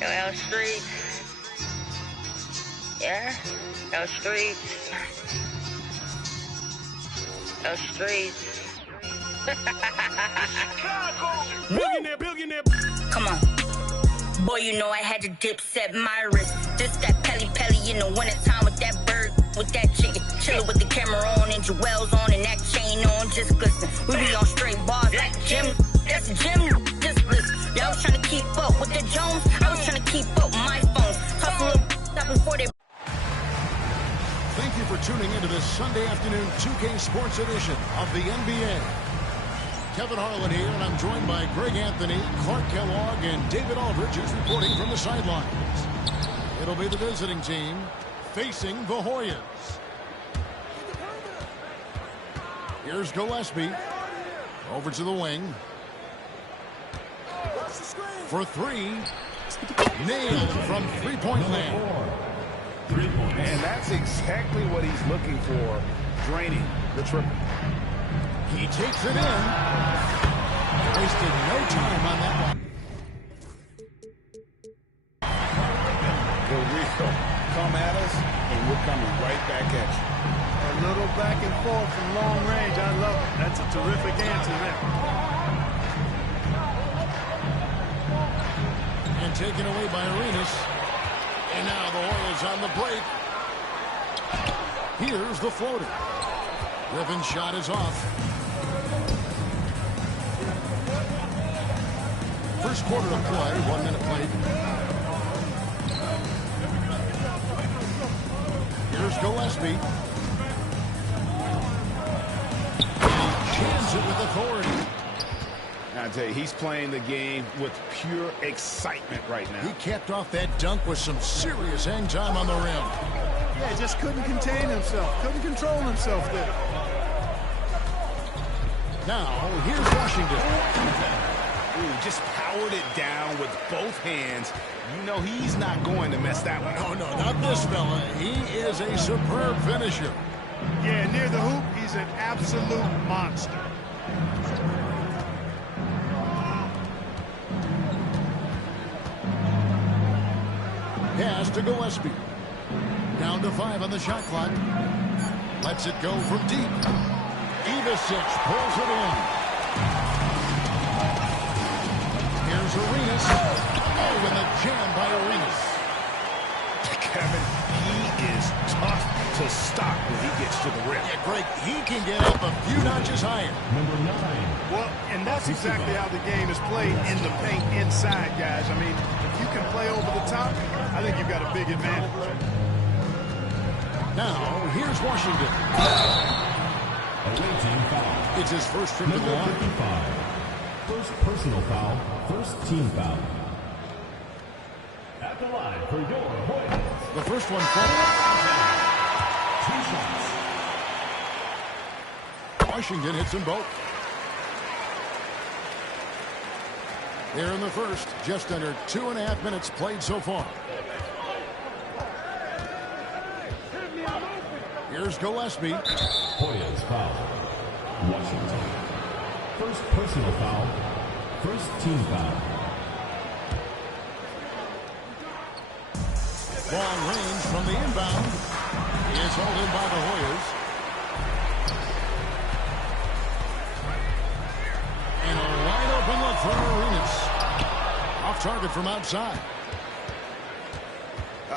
L Street. Yeah, L Street. L Street. Billionaire. Come on. Boy, you know I had to dip, set my wrist. This that Pelly in the wintertime with that bird, with that chicken. Chillin' with the camera on and jewels on and that chain on, just glisten. We be on straight bars like Jim. That's Jim, just listen. Y'all was trying to keep up with the Jones. I was trying to keep up with my phones. Talk a little stop before they... Thank you for tuning into this Sunday afternoon 2K Sports edition of the NBA. Kevin Harlan here, and I'm joined by Greg Anthony, Clark Kellogg, and David Aldridge, who's reporting from the sidelines. It'll be the visiting team facing the Hoyas. Here's Gillespie. Over to the wing. For three. Nailed from three-point land. And that's exactly what he's looking for, draining the triple. He takes it in. Wasted no time on that one. They'll come at us, and we're coming right back at you. A little back and forth from long range. I love it. That's a terrific answer there. And taken away by Arenas. And now the Hoyas on the break. Here's the floater. Griffin's shot is off. First quarter of play, 1 minute played. Here's Gillespie. And he jams it with authority. I tell you, he's playing the game with pure excitement right now. He capped off that dunk with some serious hang time on the rim. Yeah, just couldn't contain himself. Couldn't control himself there. Now, here's Washington. Ooh, just powered it down with both hands. You know he's not going to mess that one up. Oh, no, not this fella. He is a superb finisher. Yeah, near the hoop, he's an absolute monster. Pass to Gillespie. Down to 5 on the shot clock. Lets it go from deep. Ivicic pulls it in. Here's Arenas. Oh, and the jam by Arenas. Kevin, he is tough to stop when he gets to the rim. Yeah, Greg, he can get up a few notches higher. Number 9. Well, and that's exactly how the game is played in the paint inside, guys. I mean, if you can play over the top, I think you've got a big advantage. Now, here's Washington. Away team foul. It's his first trip to the Number line. 55. First personal foul. First team foul. At the line for your Hoyas. The first one falls. 2 shots. Washington hits them both. Here in the first, just under 2.5 minutes played so far. Here's Gillespie. Hoyas foul. Washington. First personal foul. First team foul. Long range from the inbound. He is hauled in by the Hoyas. And a wide open look for Arenas. Off target from outside.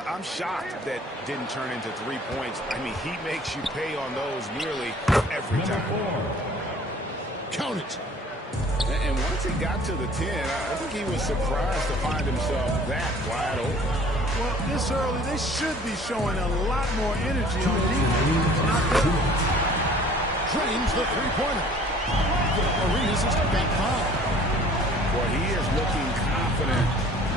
I'm shocked that didn't turn into 3 points. I mean, he makes you pay on those nearly every Number time. 4. Count it. And once he got to the 10, I think he was surprised to find himself that wide open. Well, this early, they should be showing a lot more energy on defense. Not there. Drains the three-pointer. Arenas is back 5. Well, he is looking confident.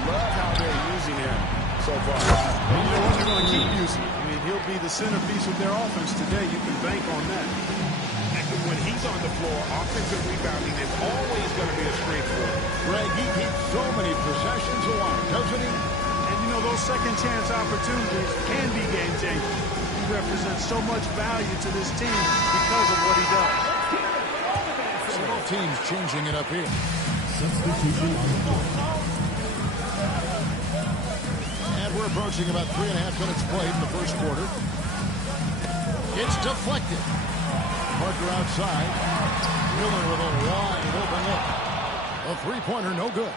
Love how they're using him so far. And you know what, they're going to keep using him. I mean, he'll be the centerpiece of their offense today. You can bank on that. When he's on the floor, offensive rebounding is always going to be a strength for him. Greg, he keeps so many possessions alive, doesn't he? And, you know, those second-chance opportunities can be game-changing. He represents so much value to this team because of what he does. So both teams changing it up here. Substitution on the floor. We're approaching about 3.5 minutes played in the first quarter. It's deflected. Parker outside. Miller with a wide open look. A three-pointer, no good.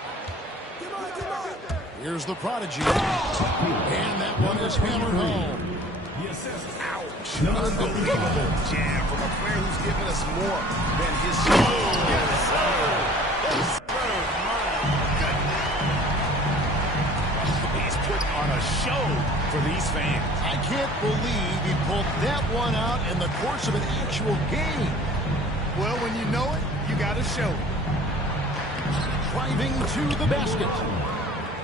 Here's the prodigy. And that one is hammered home. Ouch. Unbelievable jam from a player who's given us more than his shot. Yes, sir. Yes, sir. He's putting on a show for these fans. I can't believe he pulled that one out in the course of an actual game. Well, when you know it, you got to show it. Driving to the basket.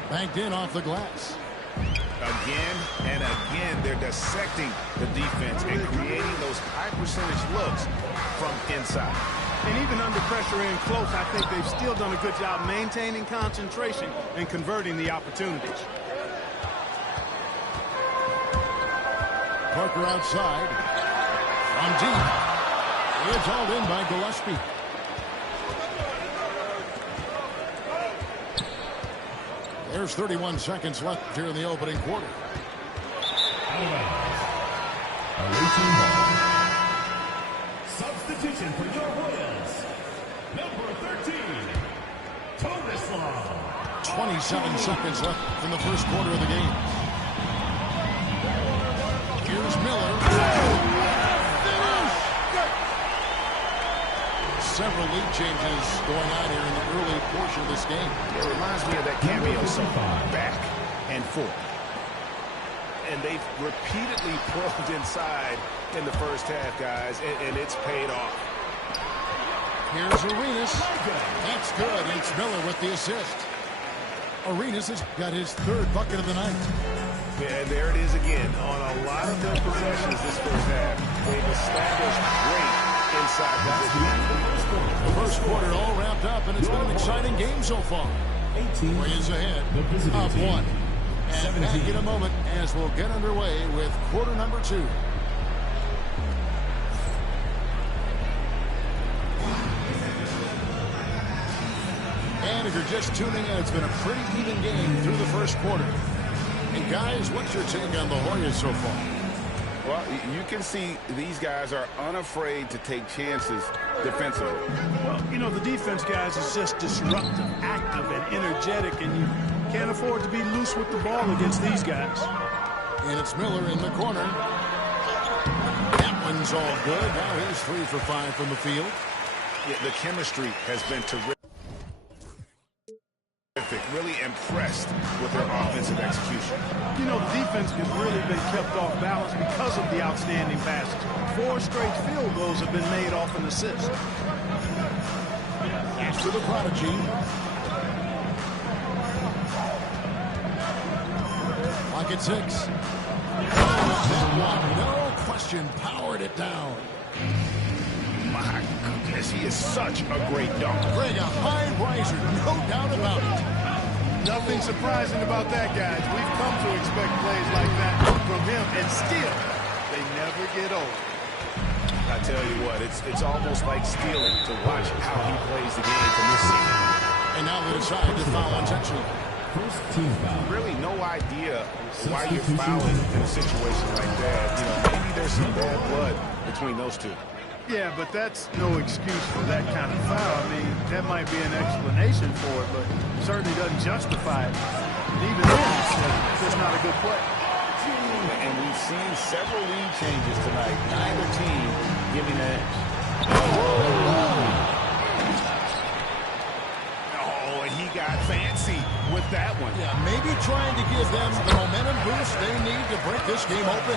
Banked in off the glass. Again and again, they're dissecting the defense and creating those high percentage looks from inside. And even under pressure in close, I think they've still done a good job maintaining concentration and converting the opportunities. Parker outside. From deep. It's hauled in by Gillespie. There's 31 seconds left here in the opening quarter. Substitution for your Warriors. Number 13, Tomislav. 27 seconds left in the first quarter of the game. Here's Miller. Several lead changes going on here in the early portion of this game. It reminds me of that cameo song, Back and Forth. And they've repeatedly probed inside in the first half, guys, and it's paid off. Here's Arenas. That's good. It's Miller with the assist. Arenas has got his third bucket of the night. And there it is again. On a lot of their possessions this first half, they've established great inside position. The first quarter all wrapped up, and it's been an exciting game so far. Warriors ahead of one. And back in a moment as we'll get underway with quarter number 2. And if you're just tuning in, it's been a pretty even game through the first quarter. And guys, what's your take on the Warriors so far? Well, you can see these guys are unafraid to take chances defensively. Well, you know, the defense, guys, is just disruptive, active, and energetic, and you can't afford to be loose with the ball against these guys. And it's Miller in the corner. That one's all good. Now he's 3 for 5 from the field. Yeah, the chemistry has been terrific. Really impressed with their offensive execution. You know, the defense has really been kept off balance because of the outstanding passes. 4 straight field goals have been made off an assist. To the prodigy. Pocket 6. That one, no question, powered it down. My goodness, he is such a great dunker. Greg, a high riser, no doubt about it. Nothing surprising about that, guys. We've come to expect plays like that from him, and still, they never get old. I tell you what, it's almost like stealing to watch how he plays the game from this season. And now they decide to foul intentionally. First team foul. Really no idea why you're fouling in a situation like that. You know, maybe there's some bad blood between those two. Yeah, but that's no excuse for that kind of foul. I mean, that might be an explanation for it, but certainly doesn't justify it. And even then, it's just not a good play. And we've seen several lead changes tonight. Neither team giving an edge. Oh, and he got fancy with that one. Yeah, maybe trying to give them the momentum boost they need to break this game open.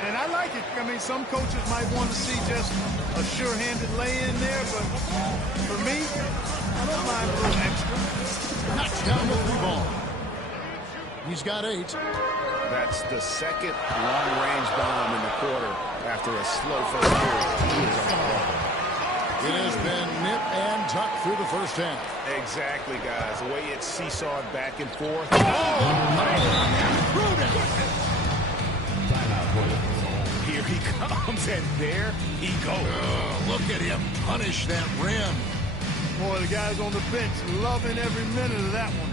And I like it. I mean, some coaches might want to see just a sure-handed lay-in there, but for me, I don't mind a little extra. Knocks down the 3 ball. He's got 8. That's the second long-range bomb in the quarter after a slow first period. He is on the ball. It has been nip and tuck through the first half. Exactly, guys. The way it's seesawed back and forth. Here he comes, and there he goes. Look at him punish that rim. Boy, the guys on the bench loving every minute of that one.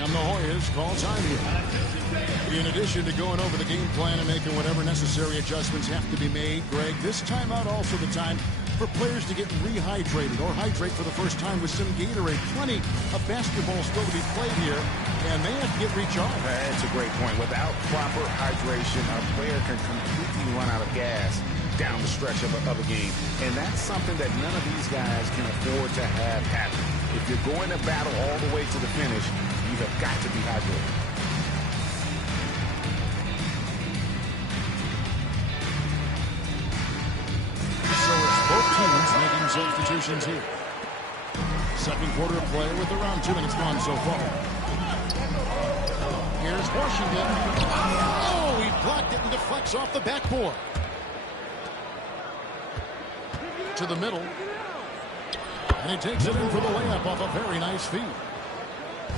And the Hoyas call time here. In addition to going over the game plan and making whatever necessary adjustments have to be made, Greg, this timeout also the time for players to get rehydrated or hydrate for the first time with some Gatorade. Plenty of basketball still to be played here, and they have to get recharged. That's a great point. Without proper hydration, a player can completely run out of gas down the stretch of a game. And that's something that none of these guys can afford to have happen. If you're going to battle all the way to the finish, you have got to be hydrated. So it's both teams making substitutions here. Second quarter of play with around 2 minutes gone so far. Here's Washington. Oh, he blocked it and deflects off the backboard. To the middle. And he takes it in for the layup off a very nice feed.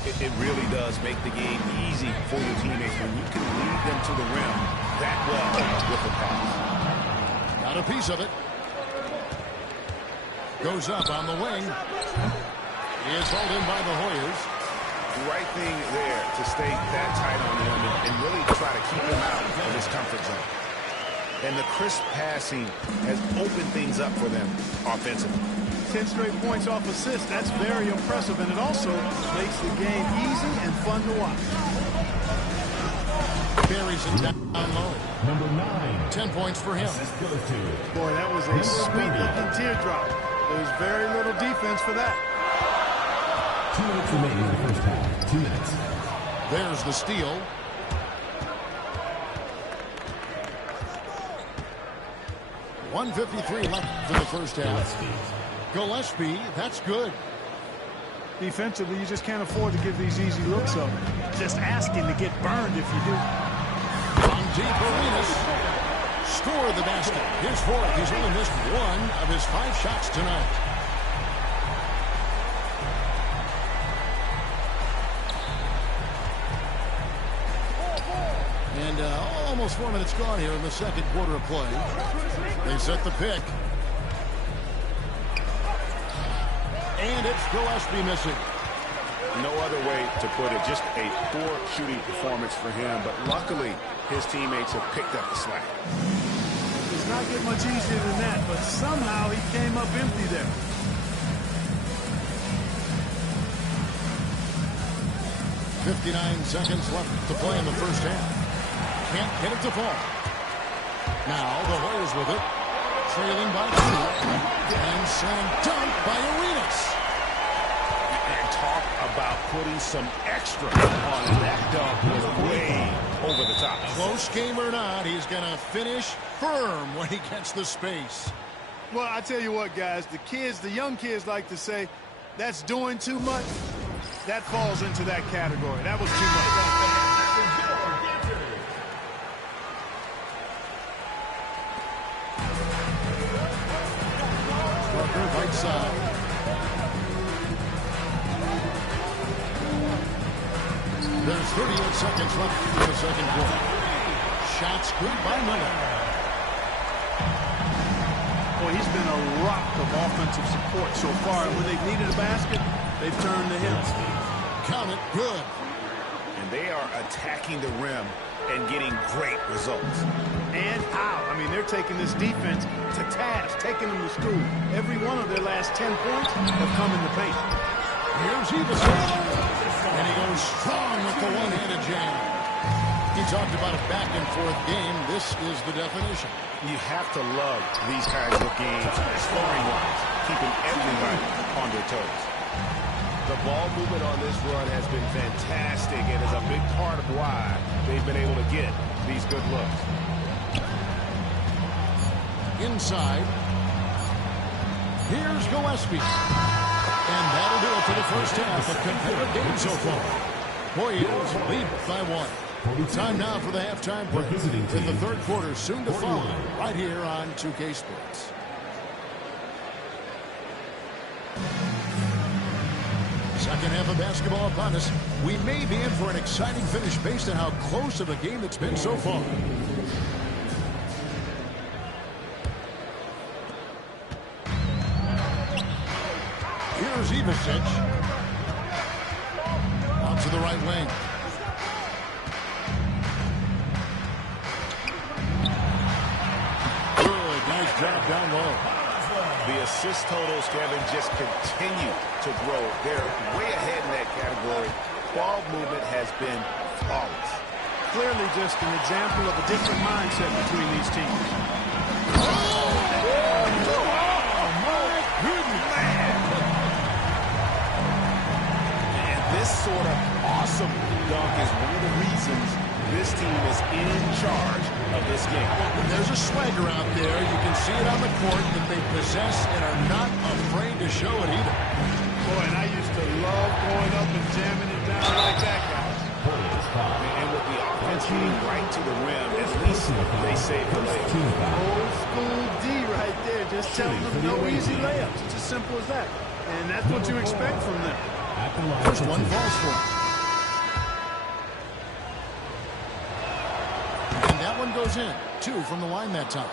It really does make the game easy for your teammates when you can lead them to the rim that well with the pass. Got a piece of it. Goes up on the wing. He is hauled in by the Hoyas. The right thing there to stay that tight on him and really try to keep him out of his comfort zone. And the crisp passing has opened things up for them offensively. 10 straight points off assists. That's very impressive, and it also makes the game easy and fun to watch. Buries it down low. Number 9. 10 points for him. Boy, that was a sweet-looking teardrop. There's very little defense for that. 2 minutes remaining in the first half. 2 minutes. There's the steal. .153 left in the first half. Gillespie, that's good. Defensively, you just can't afford to give these easy looks up. Just asking to get burned if you do. On deep, Arenas scored the basket. His fourth. He's only missed 1 of his 5 shots tonight. And almost 4 minutes gone here in the second quarter of play. They set the pick. And it's Gillespie missing. No other way to put it. Just a poor shooting performance for him. But luckily, his teammates have picked up the slack. It's not get much easier than that, but somehow he came up empty there. .59 seconds left to play in the first half. Can't get it to fall. Now the Hoyas with it. Trailing by 2. And slam dunk by Arenas. And talk about putting some extra on that dunk was way over the top. Close game or not, he's going to finish firm when he gets the space. Well, I tell you what, guys, the young kids like to say, that's doing too much. That falls into that category. That was too much. Right side. There's 38 seconds left in the second quarter. Shots good by Miller. Boy, he's been a rock of offensive support so far. And when they've needed a basket, they've turned to him. Count it, good. And they are attacking the rim and getting great results. And how? I mean, they're taking this defense to task, taking them to school. Every one of their last 10 points have come in the paint. Here's Iverson. And he goes strong with the one-handed jam. He talked about a back-and-forth game. This is the definition. You have to love these kinds of games, scoring-wise, keeping everybody on their toes. The ball movement on this run has been fantastic and is a big part of why they've been able to get these good looks. Inside. Here's Gillespie. And that'll do it for the first half of competitive game so far. Hoyas lead by 1. Time now for the halftime break. In the third quarter, soon to follow, right here on 2K Sports. Second half of basketball upon us. We may be in for an exciting finish based on how close of a game it's been so far. Here's Ivicic. Out to the right wing. Good, nice job down low. The assist totals, Kevin, just continue to grow. They're way ahead in that category. Ball movement has been flawless. Clearly just an example of a different mindset between these teams. And this sort of awesome dunk is one of the reasons this team is in charge of this game. There's a swagger out there. You can see it on the court that they possess and are not afraid to show it either. Boy, and I used to love going up and jamming it down like that, guys. And with the offense getting right to the rim, at least they save the layup. Old school D right there. Just telling them no easy layups. It's as simple as that. And that's what you expect from them. First one falls for him. And that one goes in. 2 from the line that time.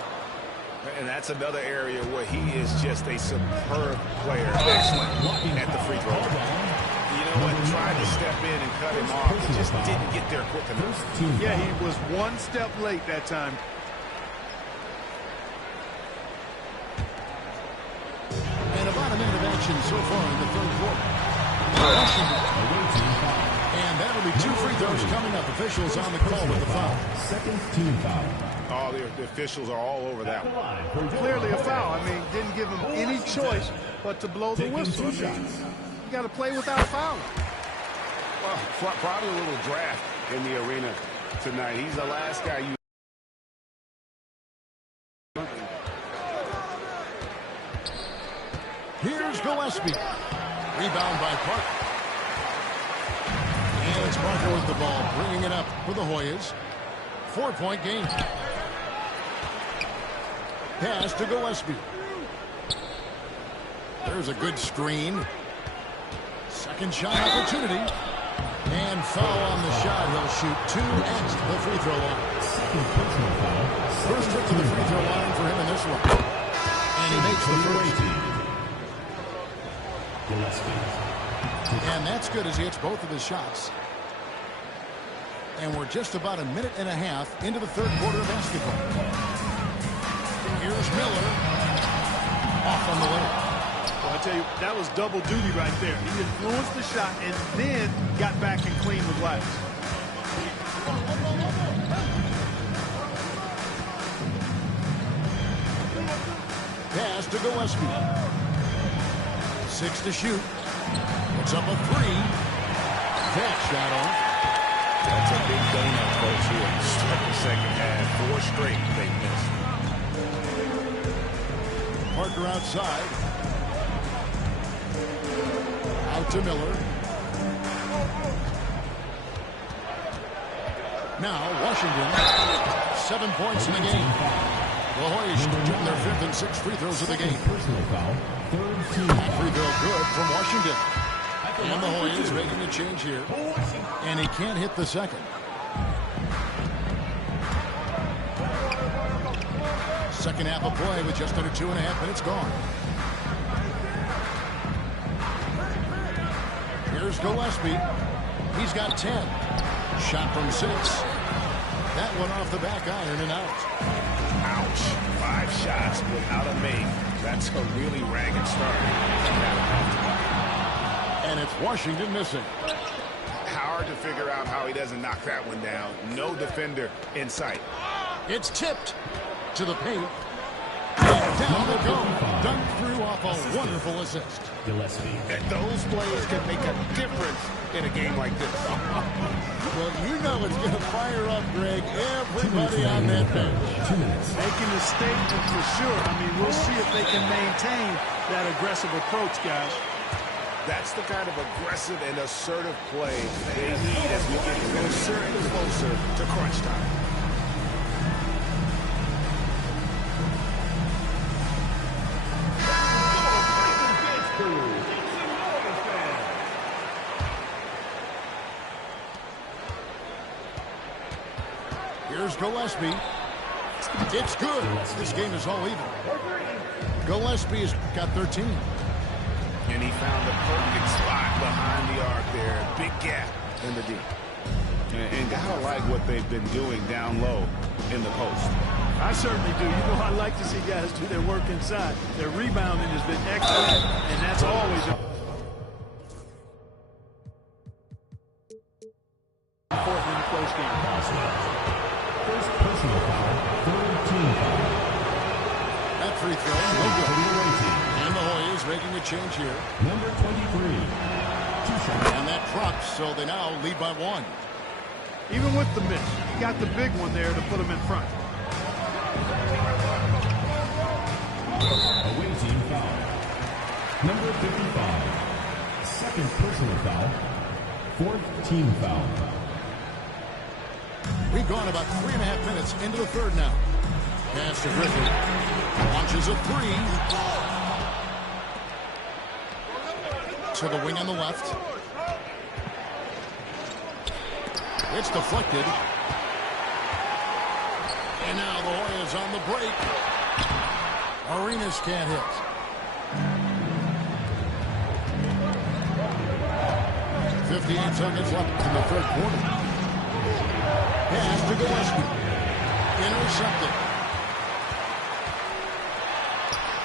And that's another area where he is just a superb player. Excellent at the free throw line. You know what? Tried to step in and cut him off, but just didn't get there quick enough. Yeah, he was one step late that time. And about a minute of action so far in the third quarter. And that'll be 2 free throws coming up. Officials on the call with the foul. Second team foul. Oh, the officials are all over that one. Clearly a foul. I mean, didn't give him any choice but to blow the whistle. I mean, you got to play without fouling. Well, probably a little draft in the arena tonight. He's the last guy you... Here's Gillespie. Rebound by Parker. And it's Parker with the ball, bringing it up for the Hoyas. 4-point game. Pass to Gillespie. There's a good screen. Second shot opportunity. And foul on the shot. He'll shoot 2 at the free throw line. First trip to the free throw line for him in this one. And he makes the first. And that's good as he hits both of his shots. And we're just about a minute and a half into the third quarter of basketball. Here's Miller. Off on the way. Well, I tell you, that was double duty right there. He influenced the shot and then got back and cleaned the glass. Pass to Gillespie. 6 to shoot. Puts up a 3. That shot off. That's a big donut, folks, here. Start the second half. 4 straight they missed. Parker outside. Out to Miller. Now Washington. 7 points in the game. The Hoyas shooting their 5th and 6th free throws of the game. Personal foul. Third team. Free throw good from Washington. And the Hoyas making a change here. And he can't hit the second. Second half of play with just under 2.5 minutes gone. Here's Gillespie. He's got 10. Shot from 6. That one off the back iron and out. Ouch. 5 shots without a make. That's a really ragged start. And it's Washington missing. Hard to figure out how he doesn't knock that one down. No defender in sight. It's tipped to the paint. And down they go. Dunked through off a wonderful assist. Gillespie. And those plays can make a difference in a game like this. Well, you know it's going to fire up, Greg, everybody on that bench. 2 minutes. Making a statement for sure. I mean, we'll see if they can maintain that aggressive approach, guys. That's the kind of aggressive and assertive play they need as we get closer and closer to crunch time. Here's Gillespie. It's good. This game is all even. Gillespie's got 13. And he found the perfect spot behind the arc there. Big gap. in the D. And gotta like what they've been doing down low in the post. I certainly do. You know, I like to see guys do their work inside. Their rebounding has been excellent, and that's always important in a close game. First personal foul, third team foul. That free throw, no good. And the Hoyas making a change here. Number 23. Two shots. And that drops, so they now lead by 1. Even with the miss, he got the big one there to put him in front. Away team foul. Number 55. Second personal foul. Fourth team foul. We've gone about 3.5 minutes into the third now. Pass to Griffin. Launches a 3. To the wing on the left. It's deflected. And now the Hoyas on the break. Arenas can't hit. .58 seconds left in the third quarter. Pass to Gillespie. Intercepted.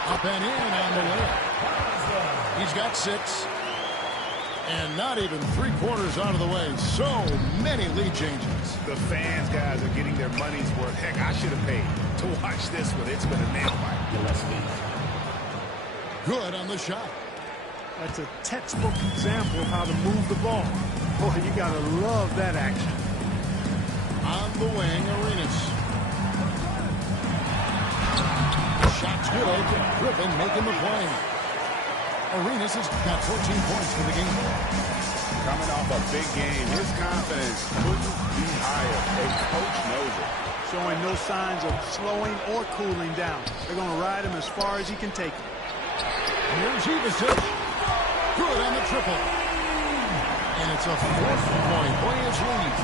Up and in on the way. He's got 6. And not even 3/4 out of the way. So many lead changes. The fans, guys, are getting their money's worth. Heck, I should have paid to watch this one. It's been a nail bite. Gillespie. Good on the shot. That's a textbook example of how to move the ball. Boy, you got to love that action. On the wing, Arenas. Shot's good. Griffin making the play. Arenas has got 14 points for the game. Coming off a big game, his confidence couldn't be higher. A coach knows it. Showing no signs of slowing or cooling down. They're going to ride him as far as he can take him. Here's Iverson. Good on the triple. And it's a 4th point. Hoyas lead.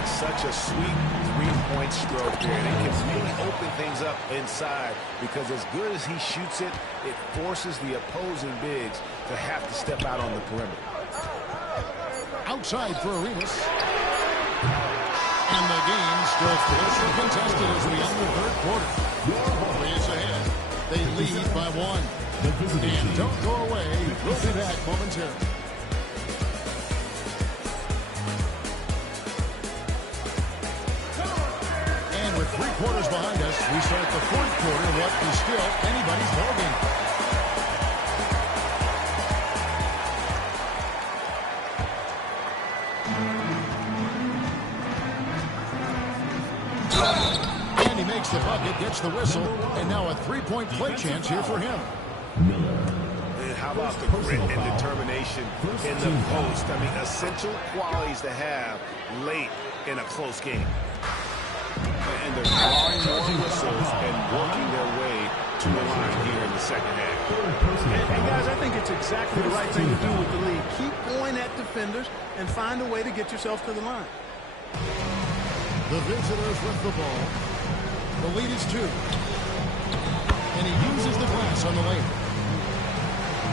It's such a sweet three-point stroke there. And it can really open things up inside because as good as he shoots it, it forces the opposing bigs to have to step out on the perimeter. Outside for Arenas. And the game still closely contested as we end the third quarter. Hoyas ahead. They lead by 1. And don't go away. We'll be back momentarily. And with 3/4 behind us, we start the fourth quarter of what is still anybody's ballgame. And he makes the bucket, gets the whistle, and now a 3-point play chance here for him. Miller. And how about the grit and determination in the post? I mean, essential qualities to have late in a close game. And they're drawing more whistles and working their way to the line here in the second half. And guys, I think it's exactly the right thing to do with the lead. Keep going at defenders and find a way to get yourself to the line. The visitors with the ball. The lead is 2. And he uses the glass on the lane.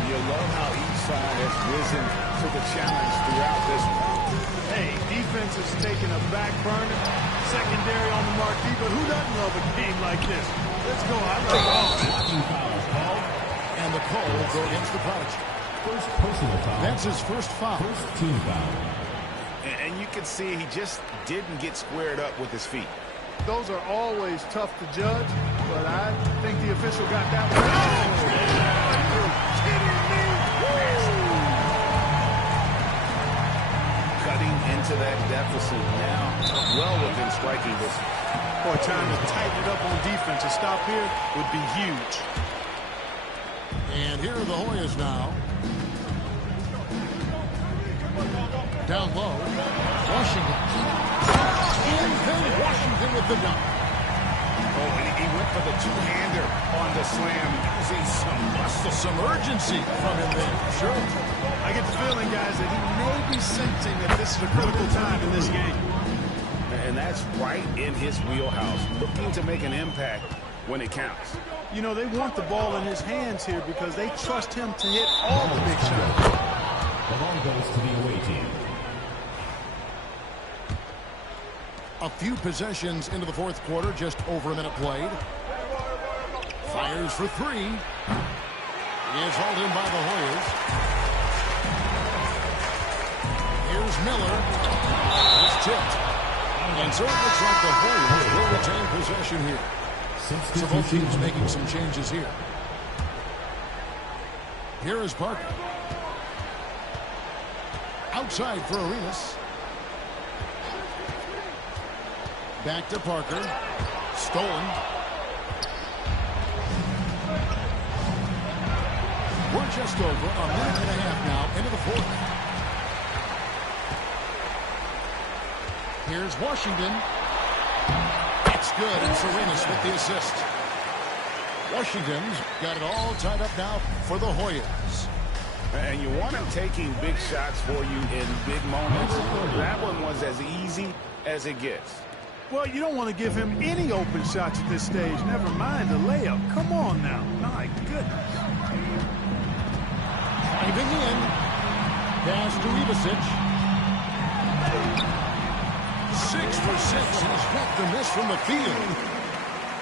You love how each side has risen to the challenge throughout this one. Hey, defense is taking a back burner, secondary on the marquee, but who doesn't love a game like this? Let's go. I love all of it. And the call will go against the Prodigy. First personal foul. That's his first foul. First team foul. And you can see he just didn't get squared up with his feet. Those are always tough to judge, but I think the official got that one. Are you kidding me? Cutting into that deficit now, well within striking distance. Boy, time to tighten it up on defense. A stop here would be huge. And here are the Hoyas now. Down low. Washington. And then Washington with the dunk. Oh, and he went for the two-hander on the slam, using some muscle, Some urgency from him there. Sure. I get the feeling, guys, that he may be sensing that this is a critical time in this game. And that's right in his wheelhouse, looking to make an impact when it counts. You know, they want the ball in his hands here because they trust him to hit all the big shots. The ball goes to the away team. A few possessions into the fourth quarter, just over a minute played. Fires for three. He is hauled in by the Hoyas. Here's Miller. It's tipped. And so it looks like the Hoyas will retain possession here. So both teams making some changes here. Here is Parker. Outside for Arenas. Back to Parker. Stolen. We're just over a minute and a half now into the fourth. Here's Washington. That's good, and Arenas with the assist. Washington's got it all tied up now for the Hoyas. And you want him taking big shots for you in big moments. That one was as easy as it gets. Well, you don't want to give him any open shots at this stage. Never mind the layup. Come on now. My goodness. Driving in. Pass to Ivasic. 6 for 6. He's hit the miss from the field.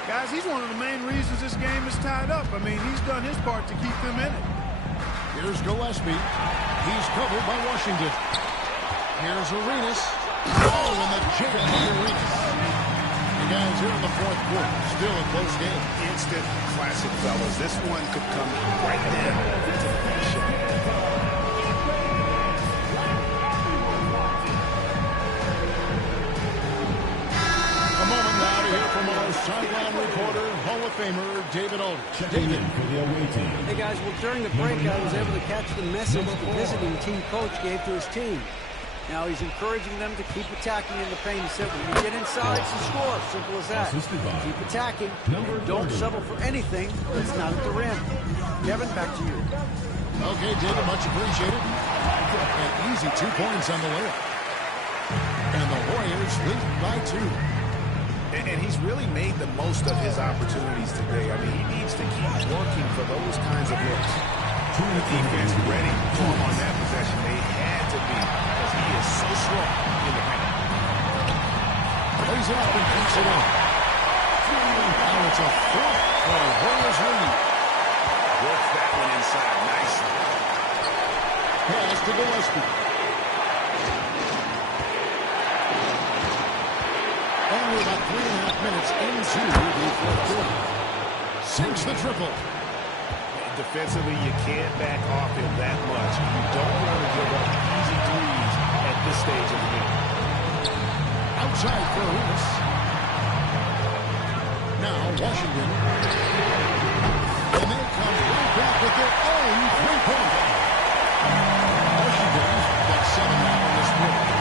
Guys, he's one of the main reasons this game is tied up. I mean, he's done his part to keep them in it. Here's Gillespie. He's covered by Washington. Here's Arenas. Oh, and the jam by Arenas. You guys, here in the fourth quarter. Still a close game. Instant classic, fellas. This one could come right down to the finish. A moment now to hear from our sideline reporter, Hall of Famer David Aldridge. David for the away team. Hey guys, well during the break I was able to catch the message the visiting team coach gave to his team. Now he's encouraging them to keep attacking in the paint. He said when you get inside, you score. Simple as that. Keep attacking and don't settle for anything that's not at the rim. Kevin, back to you. Okay, David, much appreciated. An easy 2 points on the layup. And the Warriors lead by 2. And he's really made the most of his opportunities today. I mean, he needs to keep working for those kinds of looks. The defense ready for him on that possession. They had to be, because he is so strong in the paint. Plays it up and keeps it in. Now it's a fourth for the Warriors lead. Works that one inside nicely. Pass to Gillespie. Only about 3.5 minutes into the fourth quarter. Sinks the triple. Defensively, you can't back off him that much. You don't want to give up easy threes at this stage of the game. Outside for Arenas. Now Washington. And they come right back with their own three-pointer. Washington's got 7 now in this quarter.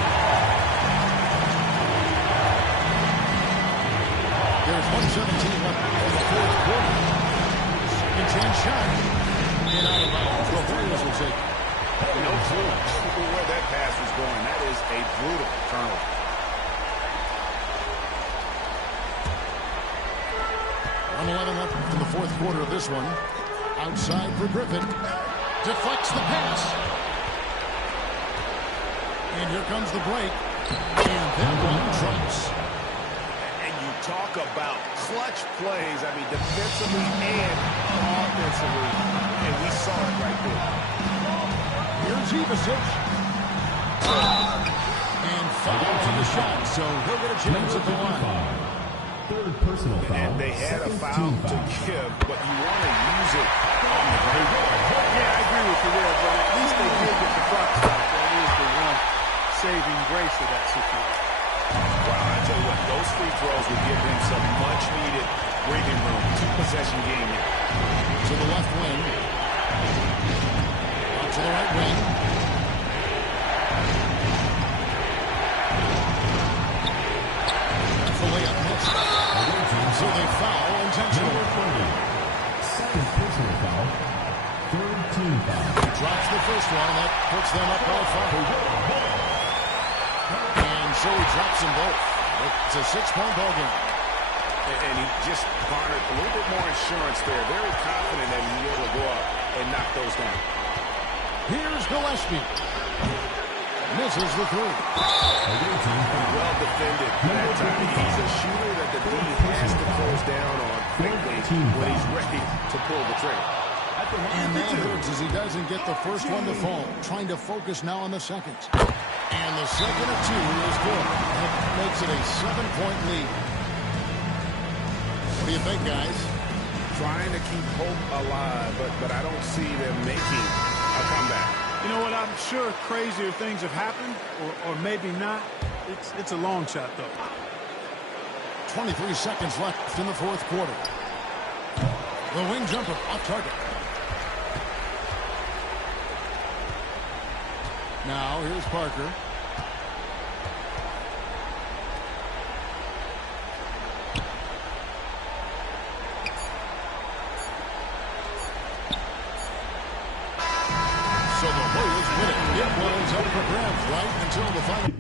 There's 1:17 left in the fourth quarter. Second chance shot. And out of bounds. The Warriors will take it. No clue where that pass was going. That is a brutal turnover. Left in the fourth quarter of this one. Outside for Griffin. Deflects the pass. And here comes the break. And that one drops. And you talk about clutch plays. I mean, defensively and offensively. And we saw it right there. Here's Ivasic. And foul on the shot. So he'll get a chance at the line. Third personal foul. And they had a foul to give, but you want to use it on the break. Yeah, I agree with you there, but at least they did get the clock stopped. That is the one saving grace of that situation. Wow, I tell you what, those free throws would give them some much-needed breathing room. 2-possession game here. To the left wing. Out to the right wing. The layup missed. So they foul intentionally. Second personal foul. Third team foul. He drops the first one, and that puts them up by 5. And so he drops them both. It's a 6-point ball game. And he just garnered a little bit more insurance there. Very confident that he'll be able to go up and knock those down. Here's Gillespie. Misses the three. Well defended that time. to pull the trigger. And that hurts as he doesn't get the first one to fall. Trying to focus now on the second. And the second of two is good. That makes it a 7-point lead. What do you think, guys? Trying to keep hope alive, but I don't see them making a comeback. You know what? I'm sure crazier things have happened, or maybe not. It's a long shot, though. 23 seconds left in the fourth quarter. The wing jumper off target. Now here's Parker. So the Warriors win it. It was up for grabs right until the final.